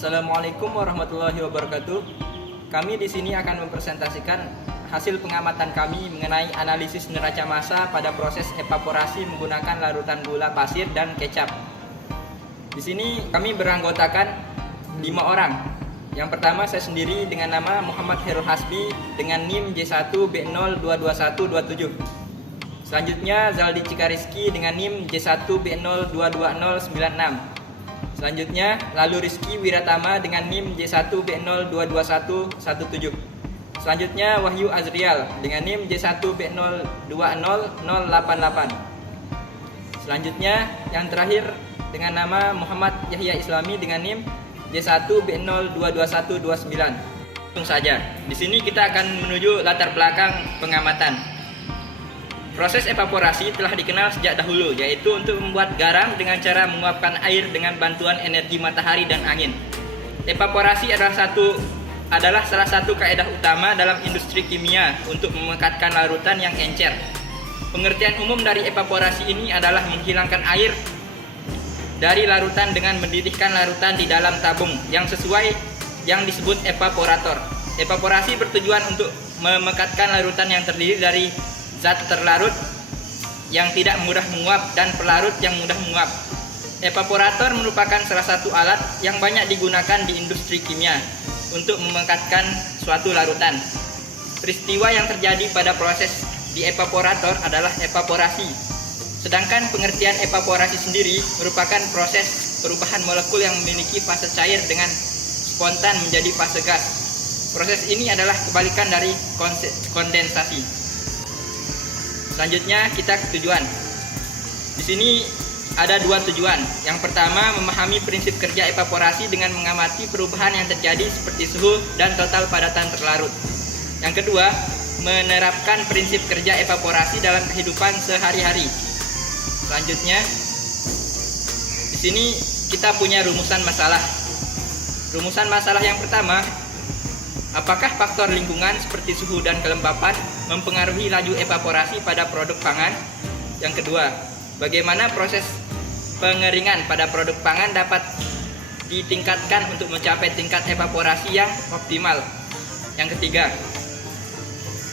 Assalamualaikum warahmatullahi wabarakatuh. Kami di sini akan mempresentasikan hasil pengamatan kami mengenai analisis neraca massa pada proses evaporasi menggunakan larutan gula pasir dan kecap. Di sini kami beranggotakan 5 orang. Yang pertama saya sendiri dengan nama Muhammad Herul Hasbi dengan NIM J1B022127. Selanjutnya Zaldi Cikariski dengan NIM J1B022096. Selanjutnya lalu Rizky Wiratama dengan NIM J1B022117. Selanjutnya Wahyu Azrial dengan NIM J1B020088. Selanjutnya yang terakhir dengan nama Muhammad Yahya Islami dengan NIM J1B022129. Langsung saja. Di sini kita akan menuju latar belakang pengamatan. Proses evaporasi telah dikenal sejak dahulu, yaitu untuk membuat garam dengan cara menguapkan air dengan bantuan energi matahari dan angin. Evaporasi adalah salah satu kaidah utama dalam industri kimia untuk memekatkan larutan yang encer. Pengertian umum dari evaporasi ini adalah menghilangkan air dari larutan dengan mendidihkan larutan di dalam tabung yang sesuai yang disebut evaporator. Evaporasi bertujuan untuk memekatkan larutan yang terdiri dari zat terlarut yang tidak mudah menguap dan pelarut yang mudah menguap. Evaporator merupakan salah satu alat yang banyak digunakan di industri kimia untuk memekatkan suatu larutan. Peristiwa yang terjadi pada proses di evaporator adalah evaporasi. Sedangkan pengertian evaporasi sendiri merupakan proses perubahan molekul yang memiliki fase cair dengan spontan menjadi fase gas. Proses ini adalah kebalikan dari kondensasi. Selanjutnya kita ke tujuan. Di sini ada 2 tujuan. Yang pertama, memahami prinsip kerja evaporasi dengan mengamati perubahan yang terjadi seperti suhu dan total padatan terlarut. Yang kedua, menerapkan prinsip kerja evaporasi dalam kehidupan sehari-hari. Selanjutnya, di sini kita punya rumusan masalah. Rumusan masalah yang pertama, apakah faktor lingkungan seperti suhu dan kelembapan mempengaruhi laju evaporasi pada produk pangan? Yang kedua, bagaimana proses pengeringan pada produk pangan dapat ditingkatkan untuk mencapai tingkat evaporasi yang optimal? Yang ketiga,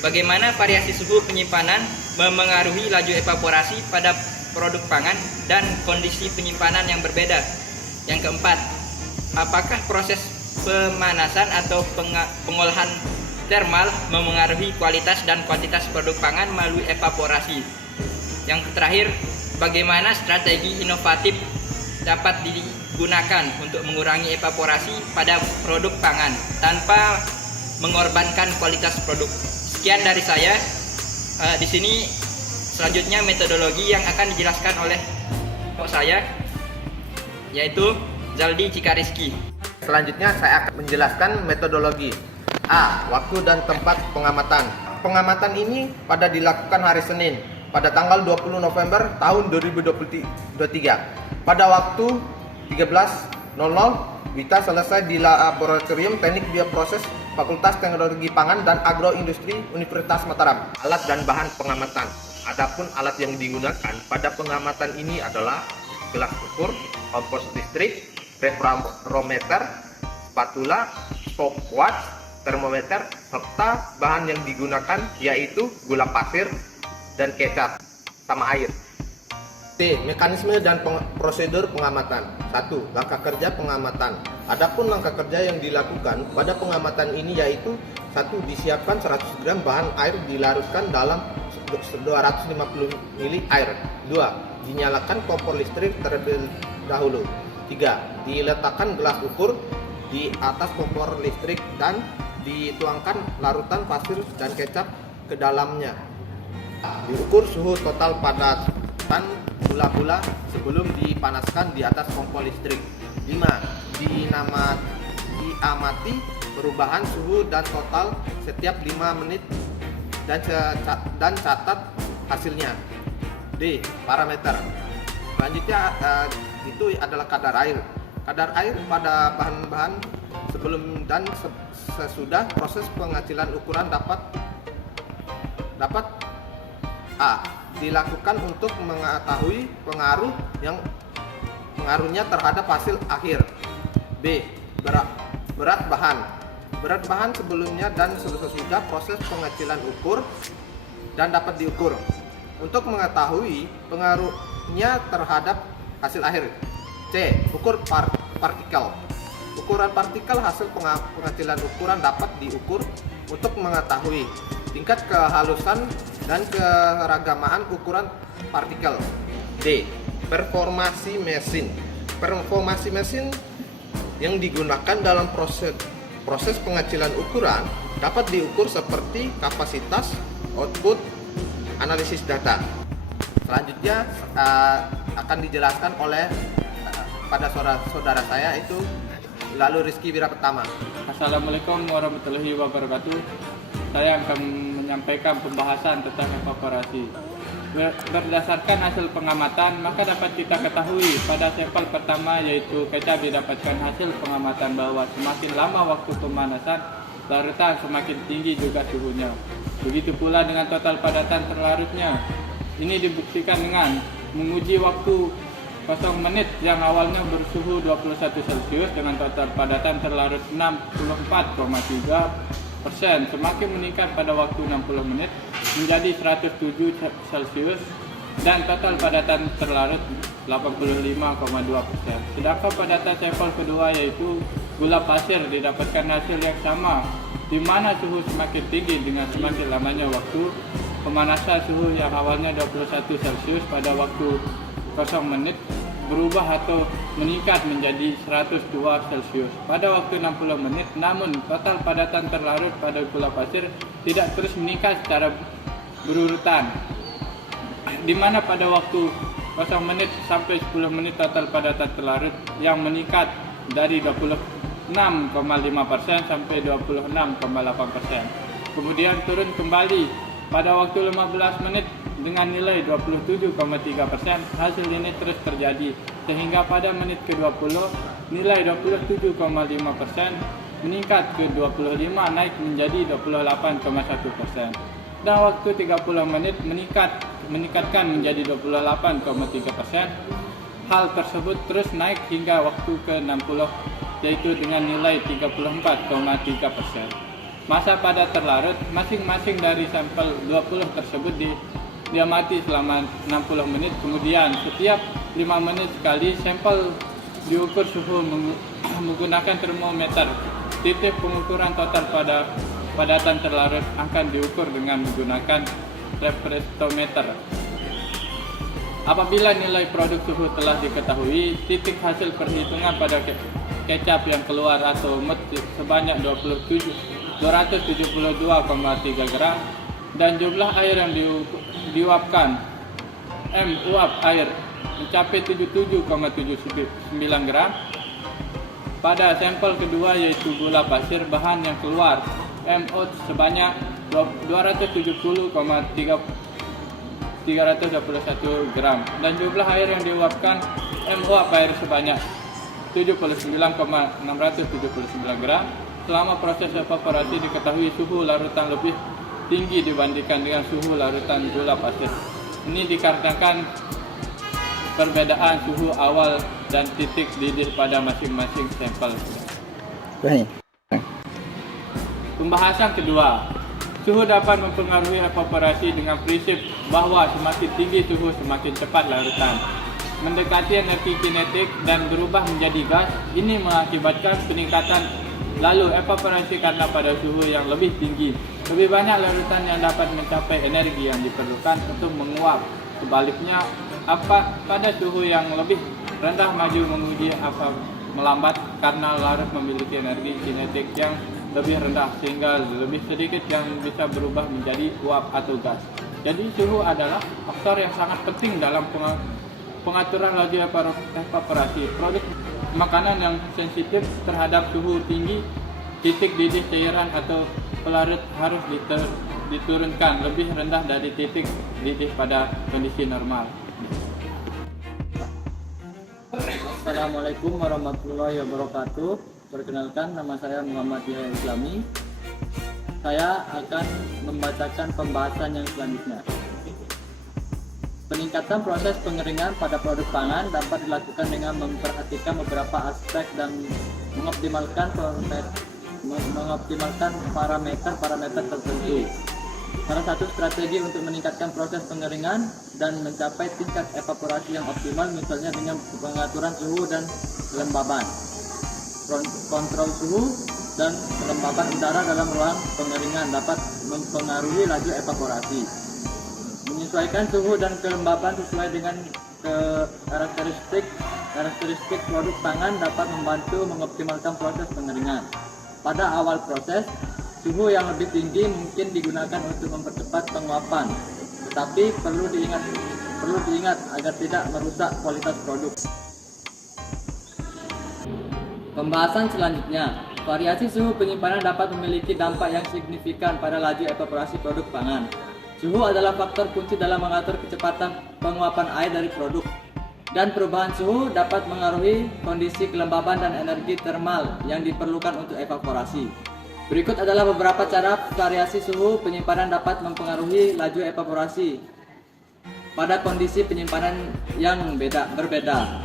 bagaimana variasi suhu penyimpanan memengaruhi laju evaporasi pada produk pangan dan kondisi penyimpanan yang berbeda? Yang keempat, apakah proses pemanasan atau pengolahan termal memengaruhi kualitas dan kuantitas produk pangan melalui evaporasi? Yang terakhir, bagaimana strategi inovatif dapat digunakan untuk mengurangi evaporasi pada produk pangan tanpa mengorbankan kualitas produk? Sekian dari saya. Di sini selanjutnya metodologi yang akan dijelaskan oleh saya, yaitu Zaldi Cikariski. Selanjutnya saya akan menjelaskan metodologi. A. Waktu dan tempat pengamatan. Pengamatan ini dilakukan hari Senin pada tanggal 20 November tahun 2023. Pada waktu 13.00 Wita selesai di Laboratorium Teknik Bioproses Fakultas Teknologi Pangan dan Agroindustri Universitas Mataram. Alat dan bahan pengamatan. Adapun alat yang digunakan pada pengamatan ini adalah gelas ukur, kompos listrik, refraktometer, spatula, stopwatch, termometer, serta bahan yang digunakan yaitu gula pasir dan kecap sama air. B. Mekanisme dan prosedur pengamatan. 1. Langkah kerja pengamatan. Adapun langkah kerja yang dilakukan pada pengamatan ini yaitu 1. Disiapkan 100 gram bahan air dilarutkan dalam 250 ml air. 2. Dinyalakan kompor listrik terlebih dahulu. 3. Diletakkan gelas ukur di atas kompor listrik dan dituangkan larutan pasir dan kecap ke dalamnya. Diukur suhu total padatan gula-gula sebelum dipanaskan di atas kompor listrik. 5. Diamati perubahan suhu dan total setiap 5 menit dan catat hasilnya. D. Parameter. Selanjutnya itu adalah kadar air. Kadar air pada bahan-bahan sebelum dan sesudah proses pengacilan ukuran dapat A. Dilakukan untuk mengetahui pengaruhnya terhadap hasil akhir. B. Berat bahan. Berat bahan sebelumnya dan sesudah proses pengecilan ukur dan dapat diukur. Untuk mengetahui pengaruhnya terhadap hasil akhir. C. Ukur partikel. Ukuran partikel hasil pengecilan ukuran dapat diukur untuk mengetahui tingkat kehalusan dan keragamaan ukuran partikel. D. Performasi mesin. Performasi mesin yang digunakan dalam proses pengecilan ukuran dapat diukur seperti kapasitas, output, analisis data. Selanjutnya akan dijelaskan oleh pada saudara saya itu lalu Rizky Wira Pertama. Assalamualaikum warahmatullahi wabarakatuh. Saya akan menyampaikan pembahasan tentang evaporasi. Berdasarkan hasil pengamatan, maka dapat kita ketahui pada sampel pertama yaitu kecap didapatkan hasil pengamatan bahwa semakin lama waktu pemanasan, larutan semakin tinggi juga suhunya. Begitu pula dengan total padatan terlarutnya. Ini dibuktikan dengan menguji waktu 0 menit yang awalnya bersuhu 21 Celcius dengan total padatan terlarut 64,3%, semakin meningkat pada waktu 60 menit menjadi 107 Celcius dan total padatan terlarut 85,2%. Sedangkan padatan sampel kedua yaitu gula pasir didapatkan hasil yang sama, di mana suhu semakin tinggi dengan semakin lamanya waktu pemanasan. Suhu yang awalnya 21 Celcius pada waktu 0 menit berubah atau meningkat menjadi 102 Celcius pada waktu 60 menit. Namun total padatan terlarut pada gula pasir tidak terus meningkat secara berurutan, di mana pada waktu 0 menit sampai 10 menit total padatan terlarut yang meningkat dari 26,5% sampai 26,8%. Kemudian turun kembali pada waktu 15 menit dengan nilai 27,3%. Hasil ini terus terjadi sehingga pada menit ke-20 nilai 27,5% meningkat ke 25, naik menjadi 28,1%. Dan waktu 30 menit meningkatkan menjadi 28,3%. Hal tersebut terus naik hingga waktu ke-60 yaitu dengan nilai 34,3%. Masa pada terlarut masing-masing dari sampel 20 tersebut diamati selama 60 menit. Kemudian setiap 5 menit sekali sampel diukur suhu menggunakan termometer. Titik pengukuran total pada padatan terlarut akan diukur dengan menggunakan refraktometer. Apabila nilai produk suhu telah diketahui, titik hasil perhitungan pada kecap yang keluar atau mut sebanyak 272,3 gram dan jumlah air yang diuapkan uap air mencapai 77,79 gram. Pada sampel kedua yaitu gula pasir, bahan yang keluar MO sebanyak 270,321 gram dan jumlah air yang diuapkan uap air sebanyak 79,679 gram. Selama proses evaporasi diketahui suhu larutan lebih tinggi dibandingkan dengan suhu larutan gula pasir. Ini dikarenakan perbedaan suhu awal dan titik didih pada masing-masing sampel. Pembahasan kedua, suhu dapat mempengaruhi evaporasi dengan prinsip bahwa semakin tinggi suhu semakin cepat larutan mendekati energi kinetik dan berubah menjadi gas. Ini mengakibatkan peningkatan lalu evaporasi karena pada suhu yang lebih tinggi lebih banyak larutan yang dapat mencapai energi yang diperlukan untuk menguap. Sebaliknya, pada suhu yang lebih rendah maju menguji melambat karena larut memiliki energi kinetik yang lebih rendah sehingga lebih sedikit yang bisa berubah menjadi uap atau gas. Jadi suhu adalah faktor yang sangat penting dalam pengaturan laju evaporasi. Produk makanan yang sensitif terhadap suhu tinggi, titik didih cairan atau pelarut harus diturunkan lebih rendah dari titik didih pada kondisi normal. Assalamualaikum warahmatullahi wabarakatuh. Perkenalkan, nama saya Muhammad Yahya Islami. Saya akan membacakan pembahasan yang selanjutnya. Peningkatan proses pengeringan pada produk pangan dapat dilakukan dengan memperhatikan beberapa aspek dan mengoptimalkan parameter tertentu. Salah satu strategi untuk meningkatkan proses pengeringan dan mencapai tingkat evaporasi yang optimal misalnya dengan pengaturan suhu dan kelembaban. Kontrol suhu dan kelembaban udara dalam ruang pengeringan dapat mempengaruhi laju evaporasi. Menyesuaikan suhu dan kelembaban sesuai dengan karakteristik produk pangan dapat membantu mengoptimalkan proses pengeringan. Pada awal proses, suhu yang lebih tinggi mungkin digunakan untuk mempercepat penguapan, tetapi perlu diingat agar tidak merusak kualitas produk. Pembahasan selanjutnya, variasi suhu penyimpanan dapat memiliki dampak yang signifikan pada laju evaporasi produk pangan. Suhu adalah faktor kunci dalam mengatur kecepatan penguapan air dari produk, dan perubahan suhu dapat mengaruhi kondisi kelembaban dan energi termal yang diperlukan untuk evaporasi. Berikut adalah beberapa cara variasi suhu penyimpanan dapat mempengaruhi laju evaporasi pada kondisi penyimpanan yang berbeda.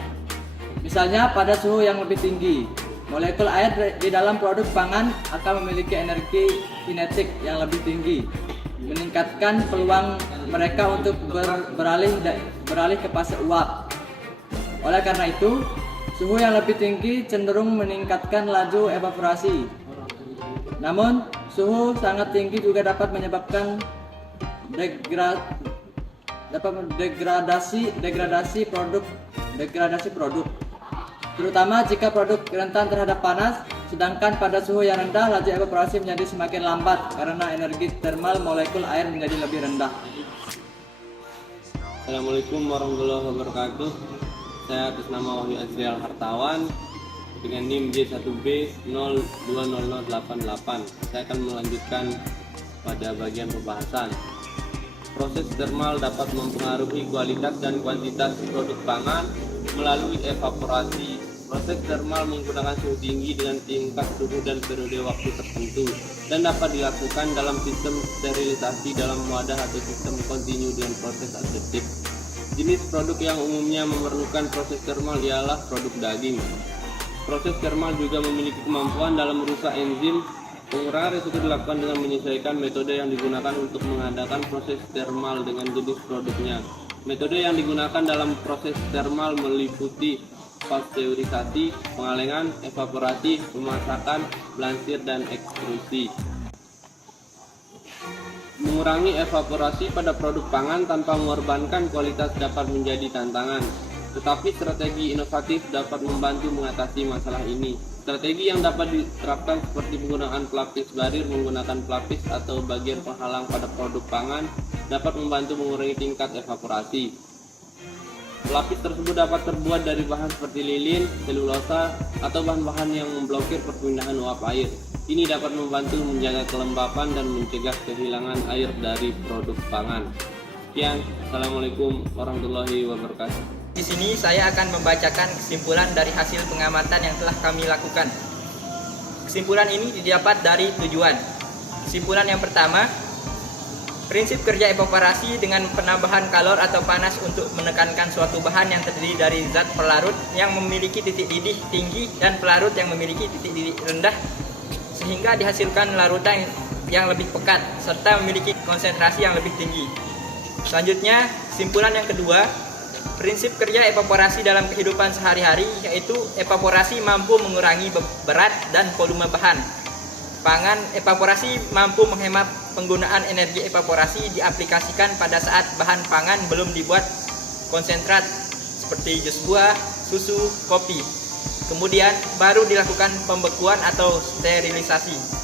Misalnya pada suhu yang lebih tinggi, molekul air di dalam produk pangan akan memiliki energi kinetik yang lebih tinggi, meningkatkan peluang mereka untuk beralih ke fase uap. Oleh karena itu, suhu yang lebih tinggi cenderung meningkatkan laju evaporasi. Namun, suhu sangat tinggi juga dapat menyebabkan degradasi produk, terutama jika produk rentan terhadap panas. Sedangkan pada suhu yang rendah, laju evaporasi menjadi semakin lambat karena energi termal molekul air menjadi lebih rendah. Assalamualaikum warahmatullahi wabarakatuh. Saya atas nama Wahyu Azriel Hartawan dengan NIM J1B020088. Saya akan melanjutkan pada bagian pembahasan. Proses termal dapat mempengaruhi kualitas dan kuantitas produk pangan melalui evaporasi. Proses termal menggunakan suhu tinggi dengan tingkat suhu dan periode waktu tertentu dan dapat dilakukan dalam sistem sterilisasi dalam wadah atau sistem kontinu dengan proses aseptik. Jenis produk yang umumnya memerlukan proses termal ialah produk daging. Proses termal juga memiliki kemampuan dalam merusak enzim. Pengurangan risiko dilakukan dengan menyesuaikan metode yang digunakan untuk mengadakan proses termal dengan jenis produknya. Metode yang digunakan dalam proses termal meliputi pasteurisasi, pengalengan, evaporasi, pemasakan, blansir, dan ekstrusi. Mengurangi evaporasi pada produk pangan tanpa mengorbankan kualitas dapat menjadi tantangan, tetapi strategi inovatif dapat membantu mengatasi masalah ini. Strategi yang dapat diterapkan seperti penggunaan pelapis barir menggunakan pelapis atau bagian penghalang pada produk pangan dapat membantu mengurangi tingkat evaporasi. Pelapis tersebut dapat terbuat dari bahan seperti lilin, selulosa, atau bahan-bahan yang memblokir perpindahan uap air. Ini dapat membantu menjaga kelembapan dan mencegah kehilangan air dari produk pangan. Sekian, Assalamualaikum warahmatullahi wabarakatuh. Di sini saya akan membacakan kesimpulan dari hasil pengamatan yang telah kami lakukan. Kesimpulan ini didapat dari tujuan. Kesimpulan yang pertama, prinsip kerja evaporasi dengan penambahan kalor atau panas untuk menekankan suatu bahan yang terdiri dari zat pelarut yang memiliki titik didih tinggi dan pelarut yang memiliki titik didih rendah, sehingga dihasilkan larutan yang lebih pekat serta memiliki konsentrasi yang lebih tinggi. Selanjutnya, kesimpulan yang kedua, prinsip kerja evaporasi dalam kehidupan sehari-hari yaitu evaporasi mampu mengurangi berat dan volume bahan pangan. Evaporasi mampu menghemat penggunaan energi. Evaporasi diaplikasikan pada saat bahan pangan belum dibuat konsentrat seperti jus buah, susu, kopi. Kemudian baru dilakukan pembekuan atau sterilisasi.